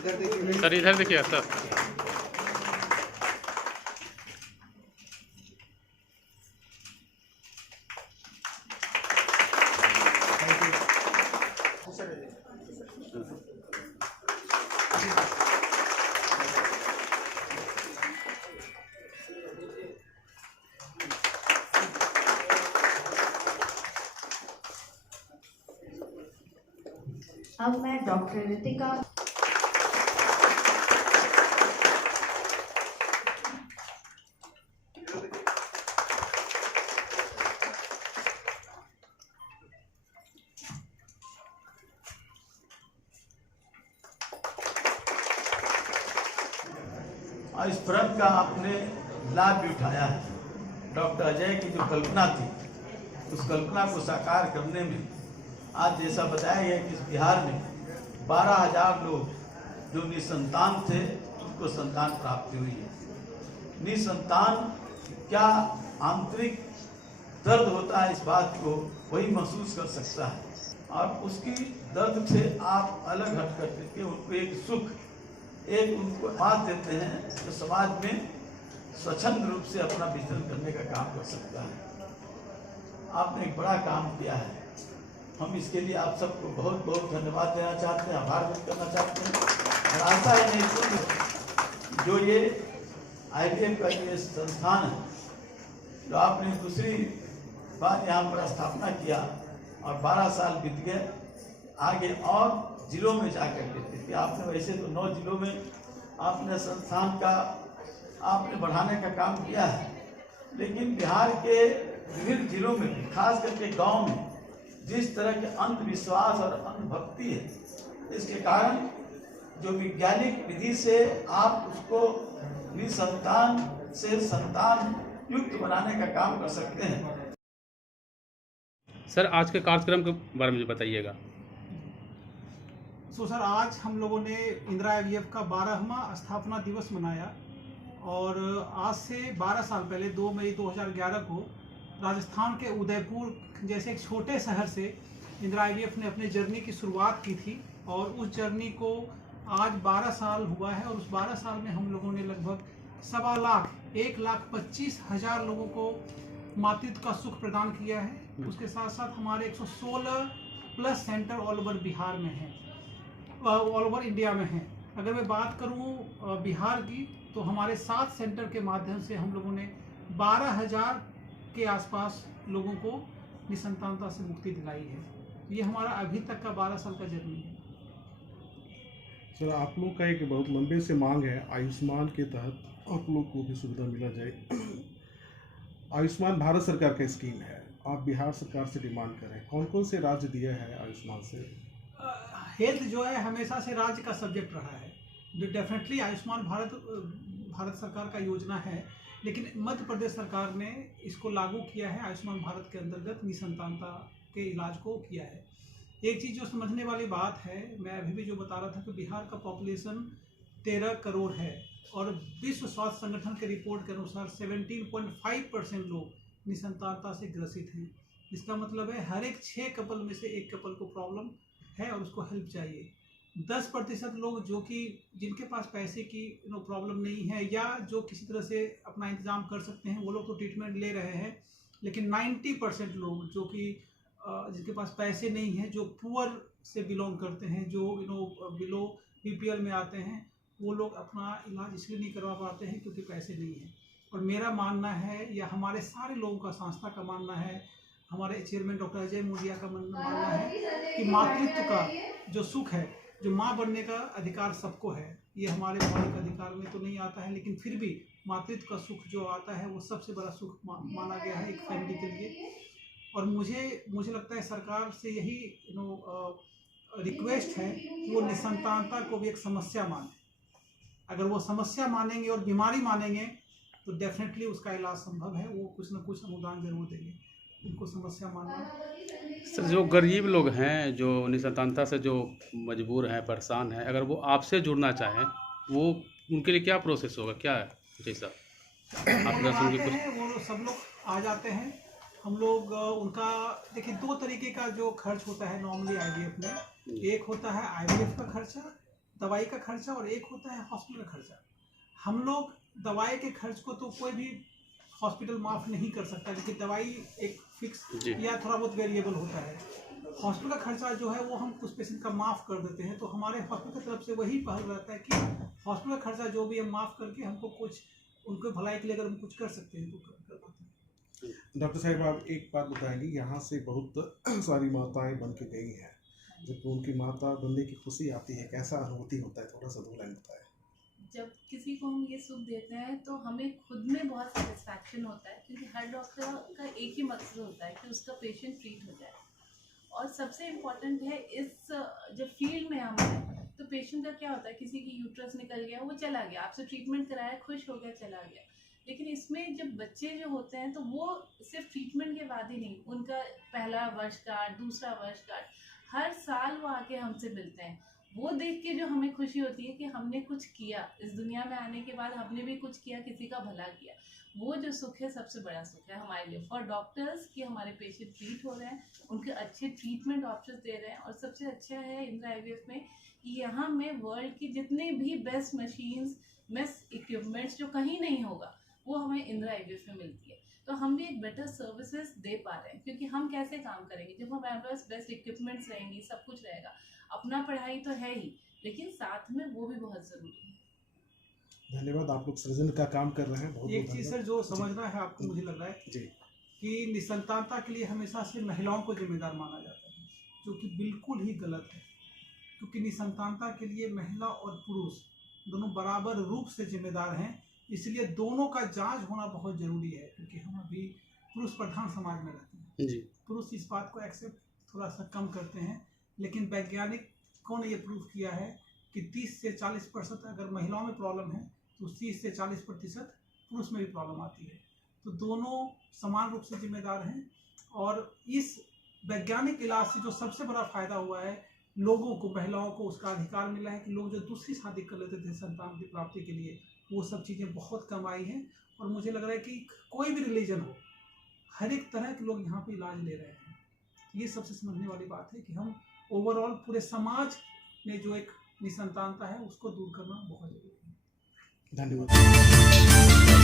Sir इधर देखिए sir. अब मैं डॉक्टर रितिका इस प्रण का आपने लाभ भी उठाया है। डॉक्टर अजय की जो कल्पना थी, उस कल्पना को साकार करने में आज जैसा बताया गया कि इस बिहार में 12,000 लोग जो निसंतान थे उनको संतान प्राप्ति हुई है। निसंतान क्या आंतरिक दर्द होता है, इस बात को वही महसूस कर सकता है, और उसकी दर्द से आप अलग हट करके उनको एक सुख, एक उनको बात देते हैं जो समाज में स्वच्छंद रूप से अपना विचरण करने का काम कर सकता है। आपने एक बड़ा काम किया है, हम इसके लिए आप सबको बहुत बहुत धन्यवाद देना चाहते हैं, आभार व्यक्त करना चाहते हैं। और आशा है नहीं तो जो ये IVF का ये संस्थान है, जो आपने दूसरी बार यहाँ पर स्थापना किया और 12 साल बीत गए, आगे और जिलों में जाकर के कि आपने वैसे तो 9 जिलों में आपने संस्थान का आपने बढ़ाने का काम किया है, लेकिन बिहार के विभिन्न जिलों में खास करके गांव में जिस तरह के अंधविश्वास और अंधभक्ति है, इसके कारण जो वैज्ञानिक विधि से आप उसको निसंतान से संतान युक्त बनाने का काम कर सकते हैं। सर आज के कार्यक्रम के बारे में बताइएगा। सर आज हम लोगों ने इंदिरा IVF का 12वां स्थापना दिवस मनाया, और आज से 12 साल पहले 2 मई 2011 को राजस्थान के उदयपुर जैसे एक छोटे शहर से इंदिरा IVF ने अपनी जर्नी की शुरुआत की थी, और उस जर्नी को आज 12 साल हुआ है, और उस 12 साल में हम लोगों ने लगभग 1.25 लाख 1,25,000 लोगों को मातृत्व का सुख प्रदान किया है। उसके साथ साथ हमारे 116 plus centre all over Bihar में हैं, ऑल ओवर इंडिया में हैं। अगर मैं बात करूं बिहार की, तो हमारे 7 सेंटर के माध्यम से हम लोगों ने 12,000 के आसपास लोगों को निसंतानता से मुक्ति दिलाई है। ये हमारा अभी तक का 12 साल का जर्नी है। सर आप लोग का एक बहुत लंबे से मांग है, आयुष्मान के तहत आप लोग को भी सुविधा मिला जाए। आयुष्मान भारत सरकार का स्कीम है, आप बिहार सरकार से डिमांड करें, कौन कौन से राज्य दिए हैं आयुष्मान से? हेल्थ जो है हमेशा से राज्य का सब्जेक्ट रहा है। डेफिनेटली आयुष्मान भारत सरकार का योजना है, लेकिन मध्य प्रदेश सरकार ने इसको लागू किया है, आयुष्मान भारत के अंतर्गत निसंतानता के इलाज को किया है। एक चीज़ जो समझने वाली बात है, मैं अभी भी जो बता रहा था कि बिहार का पॉपुलेशन 13 करोड़ है, और विश्व स्वास्थ्य संगठन के रिपोर्ट के अनुसार 17.5% लोग निसंतानता से ग्रसित हैं। इसका मतलब है हर एक 6 कपल में से 1 कपल को प्रॉब्लम है और उसको हेल्प चाहिए। 10% लोग जो कि जिनके पास पैसे की प्रॉब्लम नहीं है, या जो किसी तरह से अपना इंतजाम कर सकते हैं, वो लोग तो ट्रीटमेंट ले रहे हैं, लेकिन 90% लोग जो कि जिनके पास पैसे नहीं है, जो पुअर से बिलोंग करते हैं, जो बिलो BPL में आते हैं, वो लोग अपना इलाज इसलिए नहीं करवा पाते हैं क्योंकि पैसे नहीं है। और मेरा मानना है, या हमारे सारे लोगों का, संस्था का मानना है, हमारे चेयरमैन डॉक्टर अजय मोदिया का मानना है कि मातृत्व का जो सुख है, जो माँ बनने का अधिकार सबको है। ये हमारे मौलिक अधिकार में तो नहीं आता है, लेकिन फिर भी मातृत्व का सुख जो आता है वो सबसे बड़ा सुख माना गया है एक फैमिली के लिए। और मुझे लगता है सरकार से यही रिक्वेस्ट है कि वो निसंतानता को भी एक समस्या माने। अगर वो समस्या मानेंगे और बीमारी मानेंगे तो डेफिनेटली उसका इलाज संभव है। वो कुछ ना कुछ अनुदान जरूर देंगे। उनको समस्या मानना। सर जो गरीब लोग हैं, जो निसंतानता से जो मजबूर हैं, परेशान हैं, अगर वो आपसे जुड़ना चाहें, वो उनके लिए क्या प्रोसेस होगा, क्या है जैसा आप आते हैं वो सब लोग आ जाते हैं। हम लोग उनका देखिए 2 तरीके का जो खर्च होता है नॉर्मली IVF में। एक होता है IVF का खर्चा, दवाई का खर्चा और एक होता है हॉस्पिटल का खर्चा। हम लोग दवाई के खर्च को तो कोई भी हॉस्पिटल माफ़ नहीं कर सकता, लेकिन दवाई एक फिक्स जी। या थोड़ा बहुत वेरिएबल होता है। हॉस्पिटल का खर्चा जो है वो हम कुछ पेशेंट का माफ़ कर देते हैं, तो हमारे हॉस्पिटल की तरफ से वही पहल रहता है कि हॉस्पिटल का खर्चा जो भी हम माफ़ करके हमको कुछ उनके भलाई के लिए अगर हम कुछ कर सकते हैं तो कर पाते हैं। डॉक्टर साहब, आप एक बात बताएंगे, यहाँ से बहुत सारी माताएं बन के गई हैं, जब उनकी माता बनने की खुशी आती है, कैसा अनुभूति होता है? थोड़ा सा 2 लाइन बताएं। जब किसी को हम ये सुख देते हैं तो हमें खुद में बहुत सेटिस्फैक्शन होता है, क्योंकि हर डॉक्टर का एक ही मकसद होता है कि उसका पेशेंट ट्रीट हो जाए। और सबसे इम्पॉर्टेंट है इस जब फील्ड में हम हैं तो पेशेंट का क्या होता है, किसी की यूट्रस निकल गया, वो चला गया, आपसे ट्रीटमेंट कराया, खुश हो गया, चला गया। लेकिन इसमें जब बच्चे जो होते हैं तो वो सिर्फ ट्रीटमेंट के बाद ही नहीं, उनका पहला वर्षगांठ, दूसरा वर्षगांठ, हर साल वो आके हमसे मिलते हैं। वो देख के जो हमें खुशी होती है कि हमने कुछ किया, इस दुनिया में आने के बाद हमने भी कुछ किया, किसी का भला किया, वो जो सुख है सबसे बड़ा सुख है हमारे लिए, फॉर डॉक्टर्स, कि हमारे पेशेंट ट्रीट हो रहे हैं, उनके अच्छे ट्रीटमेंट ऑप्शन दे रहे हैं। और सबसे अच्छा है इंदिरा IVF में कि यहाँ में वर्ल्ड की जितने भी बेस्ट मशीन्स, बेस्ट इक्विपमेंट्स जो कहीं नहीं होगा, वो हमें इंदिरा IVF में मिलती है। तो हम भी एक बेटर सर्विसेज दे पा रहे हैं, क्योंकि हम कैसे काम करेंगे जब हमारे पास बेस्ट इक्विपमेंट्स रहेंगी, सब कुछ रहेगा। अपना पढ़ाई तो है ही, लेकिन साथ में वो भी बहुत ज़रूरी है। धन्यवाद, आप लोग सृजन का काम कर रहे हैं, बहुत एक चीज़ सर जो समझना है आपको, मुझे लग रहा है जी। कि निसंतानता के लिए हमेशा से महिलाओं को जिम्मेदार माना जाता है, जो कि बिल्कुल ही गलत है। क्योंकि निसंतानता के लिए महिला और पुरुष दोनों बराबर रूप से जिम्मेदार हैं, इसलिए दोनों का जांच होना बहुत ज़रूरी है। क्योंकि हम अभी पुरुष प्रधान समाज में रहते हैं, जी। पुरुष इस बात को एक्सेप्ट थोड़ा सा कम करते हैं, लेकिन वैज्ञानिकों ने ये प्रूव किया है कि 30 से 40% अगर महिलाओं में प्रॉब्लम है तो 30 से 40% पुरुष में भी प्रॉब्लम आती है। तो दोनों समान रूप से जिम्मेदार हैं। और इस वैज्ञानिक इलाज से जो सबसे बड़ा फायदा हुआ है, लोगों को, महिलाओं को उसका अधिकार मिला है कि लोग जो दूसरी शादी कर लेते थे संतान की प्राप्ति के लिए, वो सब चीज़ें बहुत कम आई हैं। और मुझे लग रहा है कि कोई भी रिलीजन हो, हर एक तरह के लोग यहाँ पे इलाज ले रहे हैं। ये सबसे समझने वाली बात है कि हम ओवरऑल पूरे समाज में जो एक निसंतानता है उसको दूर करना बहुत जरूरी है। धन्यवाद।